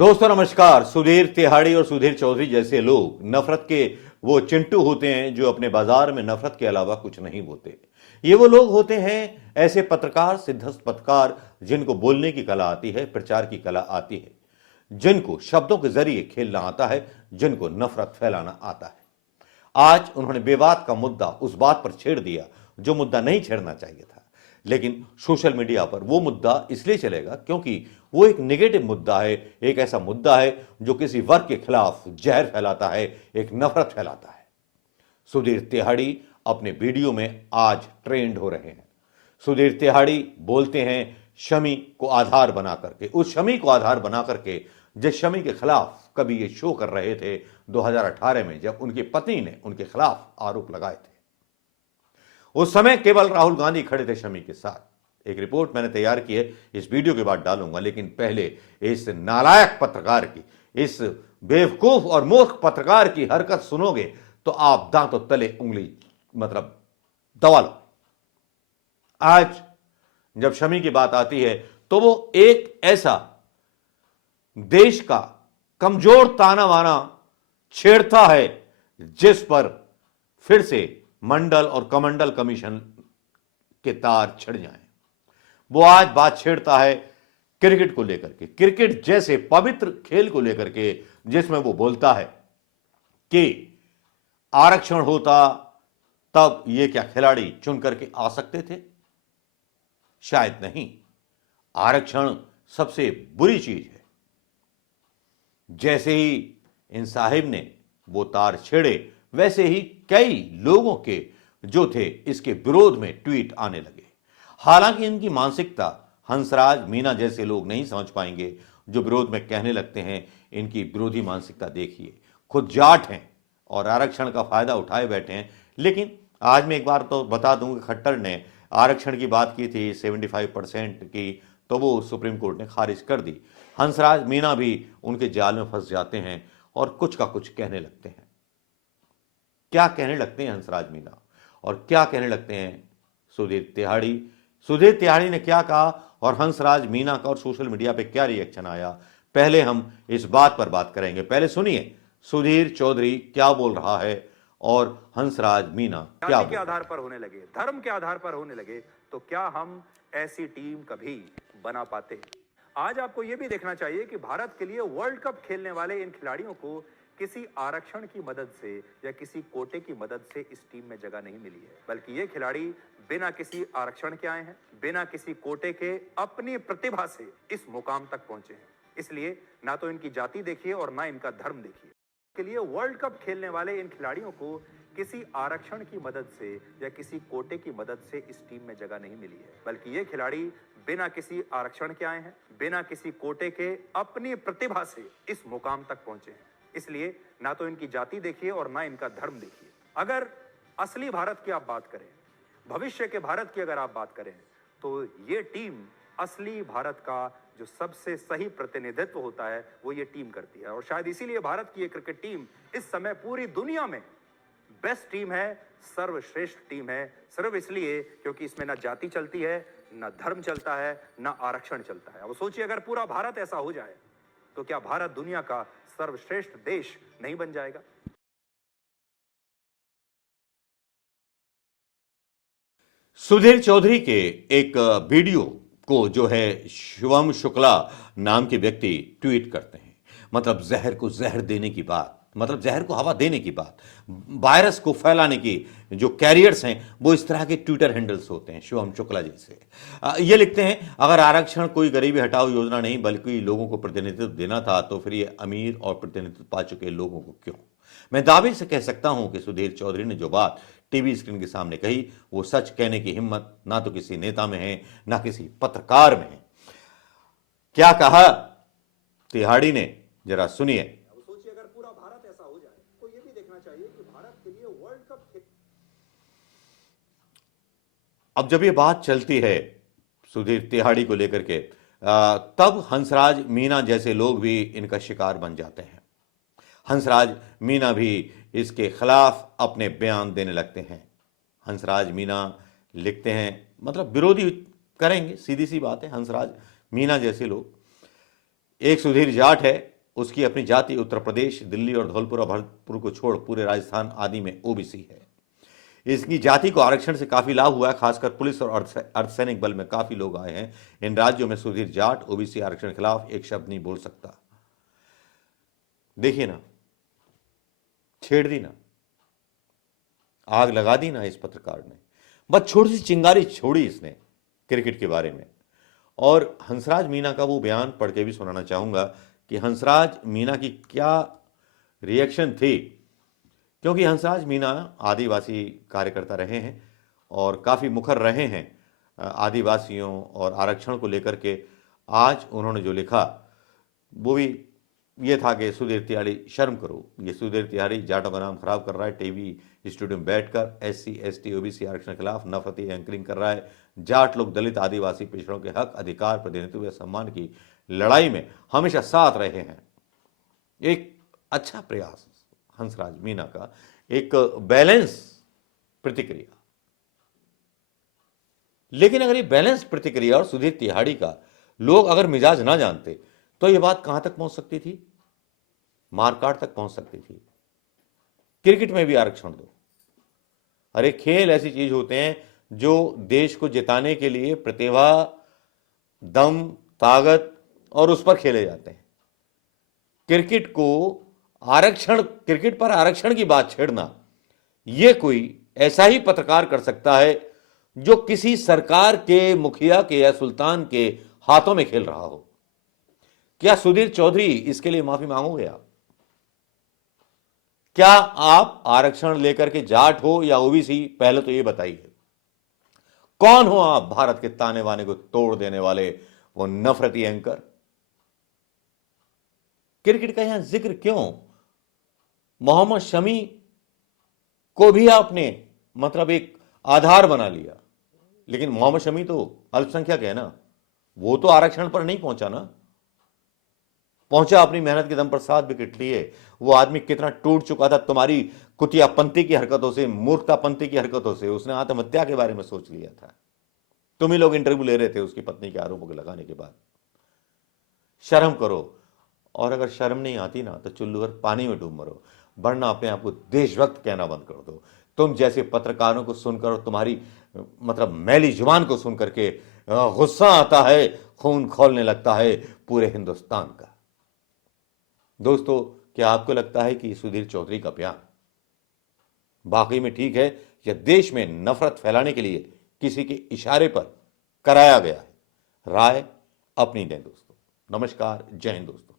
दोस्तों नमस्कार। सुधीर तिहाड़ी और सुधीर चौधरी जैसे लोग नफरत के वो चिंटू होते हैं जो अपने बाजार में नफरत के अलावा कुछ नहीं बोलते। ये वो लोग होते हैं, ऐसे पत्रकार, सिद्धहस्त पत्रकार जिनको बोलने की कला आती है, प्रचार की कला आती है, जिनको शब्दों के जरिए खेलना आता है, जिनको नफरत फैलाना आता है। आज उन्होंने विवाद का मुद्दा उस बात पर छेड़ दिया जो मुद्दा नहीं छेड़ना चाहिए था, लेकिन सोशल मीडिया पर वो मुद्दा इसलिए चलेगा क्योंकि वो एक नेगेटिव मुद्दा है, एक ऐसा मुद्दा है जो किसी वर्ग के खिलाफ जहर फैलाता है, एक नफरत फैलाता है। सुधीर तिहाड़ी अपने वीडियो में आज ट्रेंड हो रहे हैं। सुधीर तिहाड़ी बोलते हैं शमी को आधार बना करके, उस शमी को आधार बना करके जिस शमी के खिलाफ कभी ये शो कर रहे थे 2018 में, जब उनकी पत्नी ने उनके खिलाफ आरोप लगाए थे। उस समय केवल राहुल गांधी खड़े थे शमी के साथ। एक रिपोर्ट मैंने तैयार की है, इस वीडियो के बाद डालूंगा, लेकिन पहले इस नालायक पत्रकार की, इस बेवकूफ और मूर्ख पत्रकार की हरकत सुनोगे तो आप दांतों तले उंगली दबा लो। आज जब शमी की बात आती है तो वो एक ऐसा देश का कमजोर ताना वाना छेड़ता है जिस पर फिर से मंडल और कमंडल कमीशन के तार छिड़ जाएं। वो आज बात छेड़ता है क्रिकेट को लेकर के, क्रिकेट जैसे पवित्र खेल को लेकर के, जिसमें वो बोलता है कि आरक्षण होता तब ये क्या खिलाड़ी चुन करके आ सकते थे? शायद नहीं। आरक्षण सबसे बुरी चीज है। जैसे ही इन साहिब ने वो तार छेड़े, वैसे ही कई लोगों के जो थे इसके विरोध में ट्वीट आने लगे। हालांकि इनकी मानसिकता हंसराज मीना जैसे लोग नहीं समझ पाएंगे, जो विरोध में कहने लगते हैं इनकी विरोधी मानसिकता देखिए, खुद जाट हैं और आरक्षण का फायदा उठाए बैठे हैं। लेकिन आज मैं एक बार तो बता दूं कि खट्टर ने आरक्षण की बात की थी 75% की, तो वो सुप्रीम कोर्ट ने खारिज कर दी। हंसराज मीना भी उनके जाल में फंस जाते हैं और कुछ का कुछ कहने लगते हैं। क्या कहने लगते हैं हंसराज मीना और क्या कहने लगते हैं सुधीर तिहाड़ी? सुधीर तिहाड़ी ने क्या कहा और हंसराज मीना का और सोशल मीडिया पे क्या रिएक्शन आया, पहले हम इस बात पर बात करेंगे। पहले सुनिए सुधीर चौधरी क्या बोल रहा है और हंसराज मीना क्या के आधार पर होने लगे, धर्म के आधार पर होने लगे, तो क्या हम ऐसी टीम कभी बना पाते हैं? आज आपको यह भी देखना चाहिए कि भारत के लिए वर्ल्ड कप खेलने वाले इन खिलाड़ियों को किसी आरक्षण की मदद से या किसी कोटे की मदद से इस टीम में जगह नहीं मिली है, बल्कि ये खिलाड़ी बिना किसी आरक्षण के आए हैं, बिना किसी कोटे के अपनी प्रतिभा से इस मुकाम तक पहुंचे हैं। इसलिए ना तो इनकी जाति देखिए और ना इनका धर्म देखिए। के लिए वर्ल्ड कप खेलने वाले इन खिलाड़ियों को किसी आरक्षण की मदद से या किसी कोटे की मदद से इस टीम में जगह नहीं मिली है, बल्कि ये खिलाड़ी बिना किसी आरक्षण के आए हैं, बिना किसी कोटे के अपनी प्रतिभा से इस मुकाम तक पहुंचे हैं। इसलिए ना तो इनकी जाति देखिए और ना इनका धर्म देखिए। अगर असली भारत की आप बात करें, भविष्य के भारत की अगर आप बात करें, तो ये टीम असली भारत का जो सबसे सही प्रतिनिधित्व होता है वो ये टीम करती है। और शायद इसीलिए भारत की ये क्रिकेट टीम इस समय पूरी दुनिया में बेस्ट टीम है, सर्वश्रेष्ठ टीम है, सिर्फ इसलिए क्योंकि इसमें ना जाति चलती है, ना धर्म चलता है, ना आरक्षण चलता है। अब सोचिए अगर पूरा भारत ऐसा हो जाए तो क्या भारत दुनिया का सर्वश्रेष्ठ देश नहीं बन जाएगा? सुधीर चौधरी के एक वीडियो को जो है शिवम शुक्ला नाम के व्यक्ति ट्वीट करते हैं, मतलब जहर को जहर देने की बात, मतलब जहर को हवा देने की बात, वायरस को फैलाने की जो कैरियर्स हैं वो इस तरह के ट्विटर हैंडल्स होते हैं शिवम शुक्ला जी से। ये लिखते हैं अगर आरक्षण कोई गरीबी हटाओ योजना नहीं बल्कि लोगों को प्रतिनिधित्व देना था तो फिर ये अमीर और प्रतिनिधित्व पा चुके लोगों को क्यों? मैं दावे से कह सकता हूं कि सुधीर चौधरी ने जो बात टीवी स्क्रीन के सामने कही वो सच कहने की हिम्मत ना तो किसी नेता में है ना किसी पत्रकार में है। क्या कहा तिहाड़ी ने, जरा सुनिए। सोचिए अगर पूरा भारत ऐसा हो जाए तो ये भी देखना चाहिए कि भारत के लिए वर्ल्ड कप। अब जब ये बात चलती है सुधीर तिहाड़ी को लेकर के, तब हंसराज मीना जैसे लोग भी इनका शिकार बन जाते हैं। हंसराज मीना भी इसके खिलाफ अपने बयान देने लगते हैं। हंसराज मीना लिखते हैं, मतलब विरोधी करेंगे, सीधी सी बात है। हंसराज मीना जैसे लोग, एक सुधीर जाट है उसकी अपनी जाति उत्तर प्रदेश, दिल्ली और धौलपुर और भरतपुर को छोड़ पूरे राजस्थान आदि में ओबीसी है। इसकी जाति को आरक्षण से काफी लाभ हुआ है, खासकर पुलिस और अर्धसैनिक बल में काफी लोग आए हैं। इन राज्यों में सुधीर जाट ओबीसी आरक्षण के खिलाफ एक शब्द नहीं बोल सकता। देखिए ना, छेड़ दी ना, आग लगा दी ना इस पत्रकार ने। बस छोटी सी चिंगारी छोड़ी इसने क्रिकेट के बारे में। और हंसराज मीना का वो बयान पढ़ के भी सुनाना चाहूंगा कि हंसराज मीना की क्या रिएक्शन थी, क्योंकि हंसराज मीना आदिवासी कार्यकर्ता रहे हैं और काफ़ी मुखर रहे हैं आदिवासियों और आरक्षण को लेकर के। आज उन्होंने जो लिखा वो भी ये था कि सुधीर तिवारी शर्म करो, ये सुधीर तिवारी जाटों का नाम खराब कर रहा है, टीवी स्टूडियो में बैठकर SC ST OBC आरक्षण के खिलाफ नफरती एंकरिंग कर रहा है। जाट लोग दलित आदिवासी पिछड़ों के हक, अधिकार, प्रतिनिधित्व व सम्मान की लड़ाई में हमेशा साथ रहे हैं। एक अच्छा प्रयास हंसराज मीना का, एक बैलेंस प्रतिक्रिया। लेकिन अगर ये बैलेंस प्रतिक्रिया और सुधीर तिवारी का लोग अगर मिजाज ना जानते तो ये बात कहां तक पहुंच सकती थी? मारकाट तक पहुंच सकती थी। क्रिकेट में भी आरक्षण दो। अरे खेल ऐसी चीज होते हैं जो देश को जिताने के लिए प्रतिभा, दम, ताकत और उस पर खेले जाते हैं। क्रिकेट को आरक्षण, क्रिकेट पर आरक्षण की बात छेड़ना, यह कोई ऐसा ही पत्रकार कर सकता है जो किसी सरकार के मुखिया के या सुल्तान के हाथों में खेल रहा हो। क्या सुधीर चौधरी इसके लिए माफी मांगोगे आप? क्या आप आरक्षण लेकर के जाट हो या ओबीसी? पहले तो ये बताइए, कौन हो आप भारत के ताने बाने को तोड़ देने वाले वो नफरती एंकर? क्रिकेट का यहां जिक्र क्यों? मोहम्मद शमी को भी आपने मतलब एक आधार बना लिया, लेकिन मोहम्मद शमी तो अल्पसंख्यक है ना, वो तो आरक्षण पर नहीं पहुंचा ना। पहुंचा अपनी मेहनत के दम पर 7 विकेट लिए। वो आदमी कितना टूट चुका था तुम्हारी कुतियापंथी की हरकतों से, मूर्खतापंथी की हरकतों से। उसने आत्महत्या के बारे में सोच लिया था। तुम ही लोग इंटरव्यू ले रहे थे उसकी पत्नी के आरोपों के लगाने के बाद। शर्म करो, और अगर शर्म नहीं आती ना तो चुल्लू भर पानी में डूब मरो, वरना अपने आप को देशभक्त कहना बंद कर दो। तुम जैसे पत्रकारों को सुनकर और तुम्हारी मतलब मैली जुबान को सुनकर के गुस्सा आता है, खून खौलने लगता है पूरे हिंदुस्तान का। दोस्तों, क्या आपको लगता है कि सुधीर चौधरी का बयान वाकई में ठीक है या देश में नफरत फैलाने के लिए किसी के इशारे पर कराया गया है? राय अपनी दें दोस्तों। नमस्कार, जय हिंद दोस्तों।